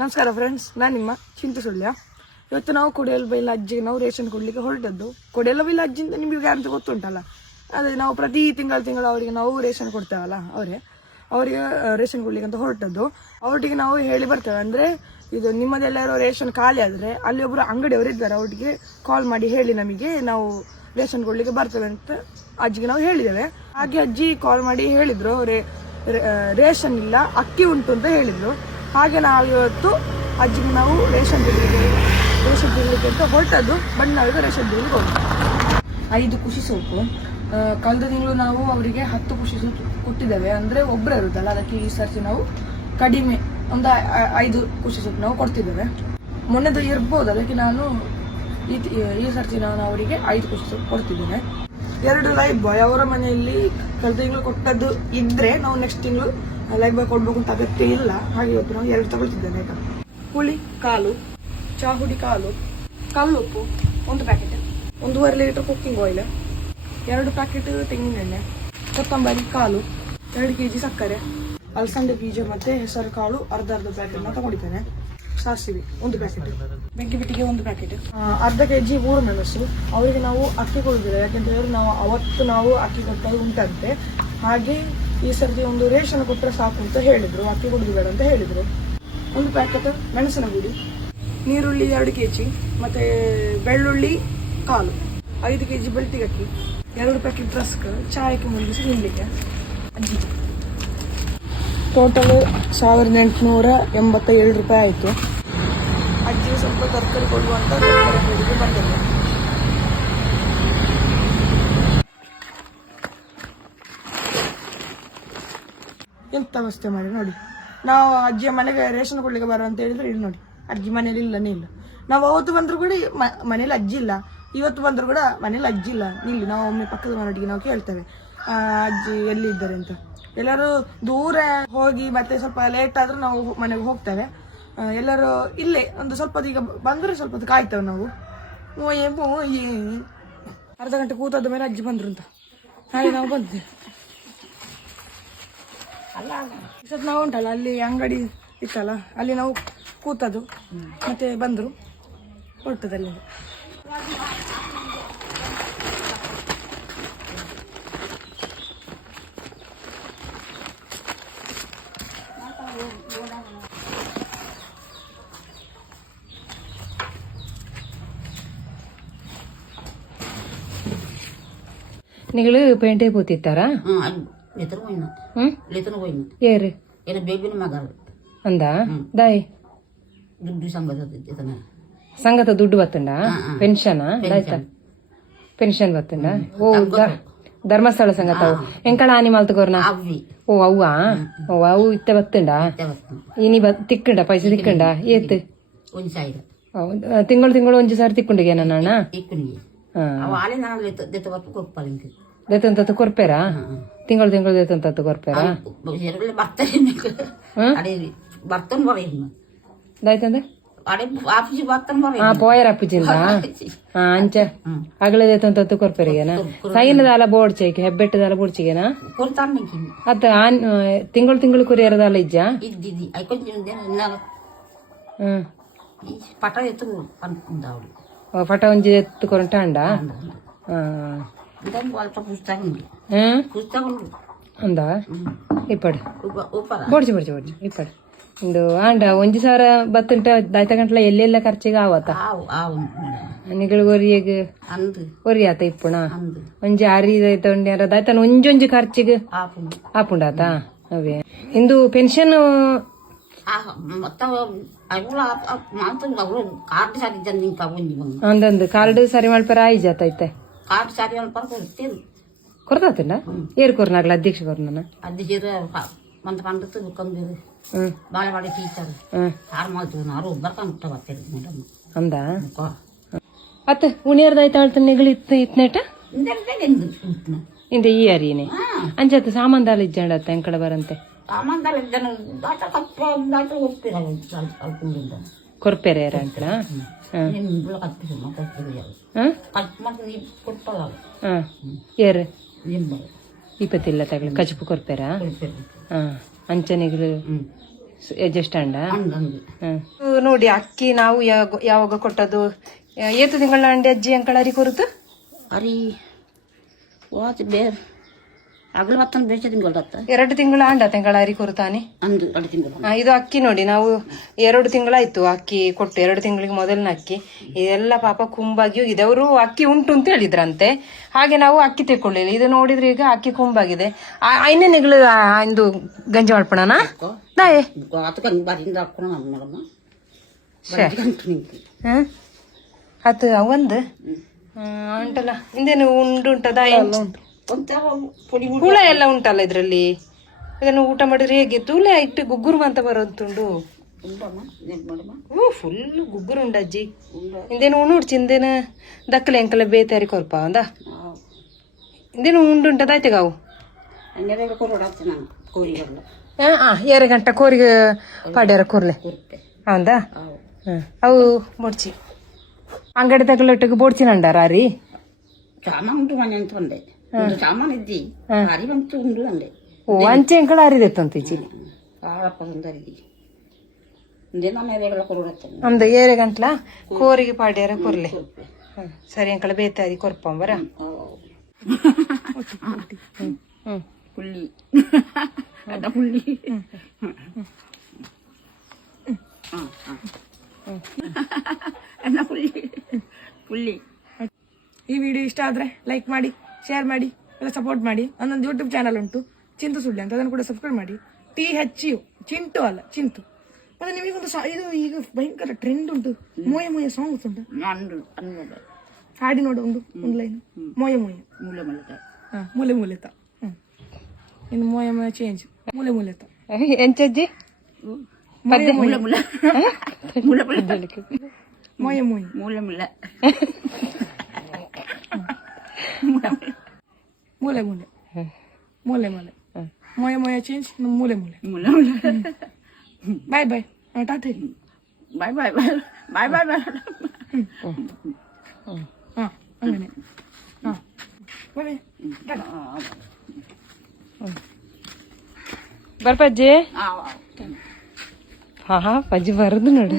ನಮಸ್ಕಾರ ಫ್ರೆಂಡ್ಸ್, ನಾನು ನಿಮ್ಮ ಚಿಂತು ಸುಳ್ಯ. ಇವತ್ತು ನಾವು ಕೊಡಿಯಲ್ ಬೈಲ ಅಜ್ಜಿಗೆ ನಾವು ರೇಷನ್ ಕೊಡ್ಲಿಕ್ಕೆ ಹೊರಟದ್ದು. ಕೊಡಿಯಲ್ ಬೈಲ ಅಜ್ಜಿಂದ ನಿಮಗೆ ಅಂತ ಗೊತ್ತುಂಟಲ್ಲ, ಅದೇ ನಾವು ಪ್ರತಿ ತಿಂಗಳು ಅವರಿಗೆ ನಾವು ರೇಷನ್ ಕೊಡ್ತೇವಲ್ಲ, ಅವರಿಗೆ ರೇಷನ್ ಕೊಡ್ಲಿಕ್ಕೆ ಅಂತ ಹೊರಟದ್ದು. ಅವರಿಗೆ ನಾವು ಹೇಳಿ ಬರ್ತೇವೆ, ಅಂದರೆ ಇದು ನಿಮ್ಮದೆಲ್ಲರೂ ರೇಷನ್ ಖಾಲಿ ಆದರೆ ಅಲ್ಲಿ ಒಬ್ಬರು ಅಂಗಡಿಯವರು ಇದ್ದಾರೆ, ಅವರಿಗೆ ಕಾಲ್ ಮಾಡಿ ಹೇಳಿ ನಮಗೆ ನಾವು ರೇಷನ್ ಕೊಡ್ಲಿಕ್ಕೆ ಬರ್ತೇವೆ ಅಂತ ಅಜ್ಜಿಗೆ ನಾವು ಹೇಳಿದ್ದೇವೆ. ಹಾಗೆ ಅಜ್ಜಿ ಕಾಲ್ ಮಾಡಿ ಹೇಳಿದ್ರು, ರೇಷನ್ ಇಲ್ಲ, ಅಕ್ಕಿ ಉಂಟು ಅಂತ ಹೇಳಿದ್ರು. ಹಾಗೆ ನಾವು ಇವತ್ತು ಅಜ್ಜಿಗೆ ನಾವು ರೇಷನ್ ತಿರ್ಲಿಕ್ಕೆ ಅಂತ ಹೊರಟದ್ದು. ಬಟ್ ನಾವೀಗ ರೇಷನ್ ತಿರ್ಲಿಕ್ಕೆ ಹೋಗ್ತೀವಿ. 5 ಖುಷಿ ಸೊಪ್ಪು ಕಳೆದ ತಿಂಗಳು ನಾವು ಅವರಿಗೆ 10 ಖುಷಿ ಸೊಪ್ಪು ಕೊಟ್ಟಿದ್ದೇವೆ. ಅಂದರೆ ಒಬ್ಬರೇ ಇರುತ್ತಲ್ಲ, ಅದಕ್ಕೆ ಈ ಸರ್ತಿ ನಾವು ಕಡಿಮೆ ಒಂದು 5 ಖುಷಿ ಸೊಪ್ಪು ನಾವು ಕೊಡ್ತಿದ್ದೇವೆ. ಮೊನ್ನೆದು ಇರ್ಬೋದು, ಅದಕ್ಕೆ ನಾನು ಈ ಸರ್ತಿ ನಾನು ಅವರಿಗೆ 5 ಖುಷಿ ಸೊಪ್ಪು ಕೊಡ್ತಿದ್ದೇನೆ. 2 ಲೈಫ್ ಬಾಯ್ ಅವರ ಮನೆಯಲ್ಲಿ ಕಳೆದ ತಿಂಗಳು ಕೊಟ್ಟದ್ದು ಇದ್ರೆ ನಾವು ನೆಕ್ಸ್ಟ್ ತಿಂಗಳು ಲೈಫ್ ಬಾಯ್ ಕೊಡ್ಬೇಕು ಅಂತ ಅಗತ್ಯ ಇಲ್ಲ. ಹಾಗೆ ಇವತ್ತು ನಾವು 2 ತಗೊಳ್ತಿದ್ದೇನೆ. ಆಯ್ತಾ, ಹುಳಿ ಕಾಲು, ಚಾಹುಡಿ ಕಾಲು, ಕಲ್ಲುಪ್ಪು 1 packet, 1.5 litre cooking oil, 2 packet ತೆಂಗಿನೆಣ್ಣೆ, ಕೊತ್ತಂಬರಿ ಕಾಲು, 2 kg ಸಕ್ಕರೆ, ಅಲಸಂದೆ ಬೀಜ ಮತ್ತೆ ಹೆಸರು ಕಾಳು ಅರ್ಧ ಪ್ಯಾಕೆಟ್ ತಗೊಂಡಿದ್ದೇನೆ. ಸಾಸಿವೆ 1 ಪ್ಯಾಕೆಟ್, ಬೆಂಕಿ ಬಿಟ್ಟಿಗೆ 1 ಪ್ಯಾಕೆಟ್, ಅರ್ಧ kg ಊರು ಮೆಣಸು. ಅವರಿಗೆ ನಾವು ಅಕ್ಕಿ ಕೊಡುದಿಲ್ಲ, ಯಾಕೆಂತಂದ್ರೆ ನಾವು ಅಕ್ಕಿ ಕೊಟ್ಟದ್ದು ಉಂಟಂತೆ. ಹಾಗೆ ಈ ಸರ್ತಿ ಒಂದು ರೇಷನ್ ಕೊಟ್ಟರೆ ಸಾಕು ಅಂತ ಹೇಳಿದ್ರು, ಅಕ್ಕಿ ಕೊಡುದು ಬೇಡ ಅಂತ ಹೇಳಿದ್ರು. 1 ಪ್ಯಾಕೆಟ್ ಮೆಣಸಿನ ಪುಡಿ, ನೀರುಳ್ಳಿ 2 kg, ಮತ್ತೆ ಬೆಳ್ಳುಳ್ಳಿ ಕಾಲು, 5 kg ಬೆಳ್ತಿಗಕ್ಕಿ, 2 ಪ್ಯಾಕೆಟ್ ರಸ್ಕ್, ಚಾಯಕ್ಕೆ ಮುಗಿಸಿ ತಿನ್ಲಿಕ್ಕೆ. ಟೋಟಲ್ 1887 ರೂಪಾಯಿ ಆಯಿತು. ಅಜ್ಜಿಗೆ ಸ್ವಲ್ಪ ತರಕಾರಿ ಕೊಡುವಂತ ತರಕಾರಿ ಬಂದಿಲ್ಲ. ಎಂತ ಅವಸ್ಥೆ ಮಾಡಿ ನೋಡಿ, ನಾವು ಅಜ್ಜಿಯ ಮನೆಗೆ ರೇಷನ್ ಕೊಡ್ಲಿಕ್ಕೆ ಬರೋ ಅಂತ ಹೇಳಿದ್ರೆ ಇಲ್ಲಿ ನೋಡಿ, ಅಜ್ಜಿ ಮನೇಲಿ ಇಲ್ಲನೇ ಇಲ್ಲ. ನಾವು ಅವತ್ತು ಬಂದ್ರು ಕೂಡ ಮನೇಲಿ ಅಜ್ಜಿ ಇಲ್ಲ, ಇವತ್ತು ಬಂದ್ರು ಕೂಡ ಮನೇಲಿ ಅಜ್ಜಿ ಇಲ್ಲ. ಇಲ್ಲಿ ನಾವು ಒಮ್ಮೆ ಪಕ್ಕದ ಮನೆಯೊಟ್ಟಿಗೆ ನಾವು ಕೇಳ್ತೇವೆ ಅಜ್ಜಿ ಎಲ್ಲಿ ಇದ್ದಾರೆ ಅಂತ. ಎಲ್ಲರೂ ದೂರ ಹೋಗಿ ಮತ್ತೆ ಸ್ವಲ್ಪ ಲೇಟ್ ಆದ್ರೂ ನಾವು ಮನೆಗೆ ಹೋಗ್ತೇವೆ. ಎಲ್ಲರೂ ಇಲ್ಲೇ ಒಂದು ಸ್ವಲ್ಪ ಈಗ ಬಂದ್ರೆ ಸ್ವಲ್ಪ ಹೊತ್ತು ಕಾಯ್ತೇವೆ ನಾವು. ಅರ್ಧ ಗಂಟೆ ಕೂತಾದ ಮೇಲೆ ಅಜ್ಜಿ ಬಂದ್ರು ಅಂತ ಹಾಗೆ ನಾವು ಬಂದ್ವಿ. ಸ್ವಲ್ಪ ನಾವು ಉಂಟಲ್ಲ, ಅಲ್ಲಿ ಅಂಗಡಿ ಇತ್ತಲ್ಲ, ಅಲ್ಲಿ ನಾವು ಕೂತದ್ದು, ಮತ್ತೆ ಬಂದರು ಹೊರಟದಲ್ಲಿ. നിങ്ങൾ പെയിന്റ് പോത്തിത്താറാ ಏರು ಬೇಬಿನ ಮಗ ಅಂದ ದಾಯ್ ಸಂಘದ ದುಡ್ಡು ಬತ್ತಂಡ ಪೆನ್ಷನ್ ದಾಯ್ತಾ ಪೆನ್ಷನ್ ಬತ್ತಂಡ ಓ ಧರ್ಮಸ್ಥಳ ಸಂಘತ ಎಂಕಳ ಆನಿ ಮಲ್ತಗೋರ್ನ ಓ ಅವ್ವ ಓ ಅವು ಇತ್ತೆ ಬತ್ತಂಡ ಇನಿ ತಿಕ್ಕಂಡ ಪೈಸೆ ತಿಕ್ಕಂಡ ಏತ್ ತಿಂಗಳು 1 ಸಾರಿ ತಿಕ್ಕೊಂಡಿಗೆ ನನ್ನ ದೇತಂತ ಕೊರ್ಪೇರಾ ತಿಂಗಳು ದೇತಂತ ಕೊರ್ಪೇರಾ ದಾಯ್ತಂದ್ರೆ പോയർ അപ്പുച്ചിന്താ ಅಂಚ ಅಗಲದೇತಂತ ಕೊರ್ಪೆರಿಗೆನಾ ಸೈನದಾಲ ಬೋಡ್ಚೇಕೆ ಹೆಬ್ಬೆಟ್ಟದಾಲ ಬೋಡ್ಚಿಗೆನಾ ಅತ್ತ ತಿಂಗಳು ಕುರಿಯರದಾಲ ಇಜ್ಜ ಪಟ ಒಂಜಿ ಎತ್ತುಕೊಂಟ ಅಂಡ ಅಂದ ಇಪ್ಪಡು ಬೋಡ್ಚಿ ಇಪ್ಪಡು ಇಂದು ಆಂಡ 1 ಸಾವಿರ ಬತ್ತುಂಟ ದಾಯ್ತ ಗಂಟ್ಲ ಎಲ್ಲೆಲ್ಲ ಖರ್ಚಿಗೆ ಆವತ್ತ ನಿಗಳು ಒರಿ ಆತ ಇಪ್ಪುಣ ಒಂಜಿ ಆರಿ ದೈತ ದಾಯ್ತಾನ ಒಂಜೊಂಜಿ ಖರ್ಚಿಗೆ ಆಪುಂಡಾತ ಅವೇ ಇಂದು ಪೆನ್ಷನ್ ಒಂದೊಂದು ಕಾರ್ಡ್ ಸರಿ ಮಾಡ್ಪಾರ ಆಯ್ಜಾತ ಐತೆ ಕೊರ್ತಾತಂಡ ಏರ್ ಕೊರ್ನಾಗ್ಲ ಅಧ್ಯಕ್ಷ ಕೊರ್ನ ಮಂತ ಪಂಡತ್ತು ಮುಖಂದಿರು ಬಾಳೆವಾಡಿ ಟೀಚರ್ ಯಾರು ಮಾಡ್ತೀವಿ ಅವರು ಬರ್ಕೊಂಡು ಬರ್ತೀರಿ ಮೇಡಮ್ ಅಂದ ಅತ್ತ ಉಣಿಯರ್ದಾಯ್ತ ಹೇಳ್ತಾನೆ ನೆಗಳು ಇತ್ನೇಟ ಇಂದ ಈ ಅರಿಯನೆ ಅಂಚತ್ತ ಸಾಮಾನ್ದಾಲ ಇಜ್ಜಂಡತ್ತ ಎಂಕಡ ಬರಂತೆ ಸಾಮಾನ್ದಾಲ ಇದ್ದಾನೆ ಹೋಗ್ತೀರ ಕೊರ್ಪೆರೆ ಅಂಕಡ ಏರ್ ಇಪ್ಪತ್ತಿಲ್ಲ ತಗಲಿ ಕಚಪು ಕೊರ್ಪೆರಾ ಅಂಚನೆಗಳು ಅಡ್ಜಸ್ಟ್ ಅಂಡ ಅಂದಂದು ನೋಡಿ ಅಕ್ಕಿ ನಾವು ಯಾವಾಗ ಕೊಟ್ಟದು ಏತು ತಿಂಗಳ ಅಂಡೆ ಅಜ್ಜಿ ಅಂಕಳ ಅರಿ ಕೊರುತು ಅರಿ ಓತ್ ಬೇರೆ ಅಗಲ ಮತ್ತೊಂದು ಬೇಚ ತಿಂಗಳತ್ತ 2 ತಿಂಗಳ ಅಂಡ ತಿಂಗಳ ಅರಿ ಕೊರುತಾನೆ ಅಂದು 2 ತಿಂಗಳು ಇದು ಅಕ್ಕಿ ನೋಡಿ ನಾವು 2 ತಿಂಗಳಾಯ್ತು ಅಕ್ಕಿ ಕೊಟ್ಟು 2 ತಿಂಗಳಿಗೆ ಮೊದಲನ ಅಕ್ಕಿ ಇದೆಲ್ಲ ಪಾಪ ಕುಂಬಾಗಿ ಹೋಗಿದೆ. ಅವರು ಅಕ್ಕಿ ಉಂಟು ಅಂತ ಹೇಳಿದ್ರಂತೆ, ಹಾಗೆ ನಾವು ಅಕ್ಕಿ ತೆಕ್ಕೊಳ್ಳಿಲ್ಲ. ಇದು ನೋಡಿದ್ರೆ ಈಗ ಅಕ್ಕಿ ಕುಂಬಾಗಿದೆ. ಐನೇ ನಿಗಳು ಇಂದು ಗಂಜಿ ಮಾಡ್ಪಣನ ದಾಯೆ ಅದಕ್ಕೆ ಬರಿಂದ ಹಾಕೊಂಡು ನಮ್ಮ ಮೇಡಮ್ ಅದು ಅವಂದು ಉಂಟಲ್ಲ ಇಂದೇನು ಉಂಟುಂಟ ದಾಯ ಹುಳ ಎಲ್ಲ ಉಂಟಲ್ಲ ಇದ್ರಲ್ಲಿ. ಇದನ್ನು ಊಟ ಮಾಡಿದ್ರೆ ಹೇಗೆ ತೂಲೆ ಇಟ್ಟು ಗುಗ್ಗುರು ಅಂತ ಬರೋದುಂಡು. ಫುಲ್ ಗುಗ್ಗುರು ಉಂಡ ಅಜ್ಜಿ. ಇಂದೇನು ಉಣ್ಣುಡ್ಚಿ ಇಂದೇನು ದಕ್ಕಲೆ ಎಂಕಲ ಬೇತಾರಿ ಕೊರ್ಪ ಅಂದ ಇಂದೇನು ಉಂಟದಾಯ್ತೆಗಾವು 2 ಗಂಟೆ ಕೋರಿಗೆ ಪಾಡ್ಯಾರ ಕೊರ್ಲೆ ಹೌದಾ. ಅವು ಬೊಡ್ಚಿ ಅಂಗಡಿ ತಗಲೊಟ್ಟಿಗೆ ಬೋಡ್ಚಿನ ಅಂಡಾರ ರೀ ಸಾಮಾನು ಉಂಟು ಮನೆ ಅಂತ ಬಂದೆ ಸಾಮಾನು ಇದ್ದಿ ಅರಿ ಬಂತು ಉಂಡು ಅಂದೆ. ಓ ಅಂಚೆ ಅಂಕಳ ಅರಿದೆತ್ತಂತ ಈಚಿ ಆಳಪ್ಪ ಅರಿದಿ ಇಂದೇ ನಮ್ಮ ಎರೆಗಳ ಕೊರಡತ್ತೆ ನಮ್ದು 2 ಗಂಟ್ಲ ಕೋರಿಗೆ ಪಾಡ್ಯಾರ ಕೊರ್ಲೆ ಸರಿ ಅಂಕಳ ಬೇತಾರಿ ಕೊರ್ಪಂಬರ ಪುಳ್ಳಿ ಅದ ಪುಳ್ಳಿ ಪುಳ್ಳಿ. ಈ ವಿಡಿಯೋ ಇಷ್ಟ ಆದ್ರೆ ಲೈಕ್ ಮಾಡಿ, ಶೇರ್ ಮಾಡಿ, ಎಲ್ಲ ಸಪೋರ್ಟ್ ಮಾಡಿ. ನನ್ನೊಂದು ಯೂಟ್ಯೂಬ್ ಚಾನಲ್ ಉಂಟು ಚಿಂತು ಸುಳ್ಳಿ ಅಂತ, ಅದನ್ನು ಕೂಡ ಸಬ್ಸ್ಕ್ರೈಬ್ ಮಾಡಿ. THU ಚಿಂಟು ಅಲ್ಲ ಚಿಂತು. ಮತ್ತೆ ನಿಮಗೊಂದು ಇದು ಈಗ ಭಯಂಕರ ಟ್ರೆಂಡ್ ಉಂಟು, ಮೋಯ ಮೋಯ ಸಾಂಗ್ಸ್ ಉಂಟು, ಹಾಡಿ ನೋಡು ಒಂದು ಲೈನ್ ಮೋಯ ಮೋಯ ಮೂಲೆ ಮೂಲೆತ. ಇನ್ನು ಮೋಯ ಮೋಯ ಚೇಂಜ್ ಮೂಲೆ ಮೂಲೆತ ಎಂಚಜ್ಜಿ ಮೂಲೆ ಮೂಲೆ ಮೋಯ ಮೋಯ ಮೂಲೆ ಮೂಲೆ ಮೂಲೆ ಮೂಲೆ ಮೂಲೆ ಮೂಲೆ ಮೋಯ ಮೋಯ ಚೇಂಜ್ ಮೂಲೆ ಮೂಲೆ. ಬಾಯ್ ಬಾಯ್ ಟಾಟಾ ಬಾಯ್ ಬಾಯ್ ಬಾಯ್ ಬಾಯ್ ಬಾಯ್ ಬಾಯ್. ಹಾಂ അങ്ങനെ ಬರ್ಪಜ್ಜಿ ಹಾ ಪಜ್ಜಿ ಬರದು ನೋಡು.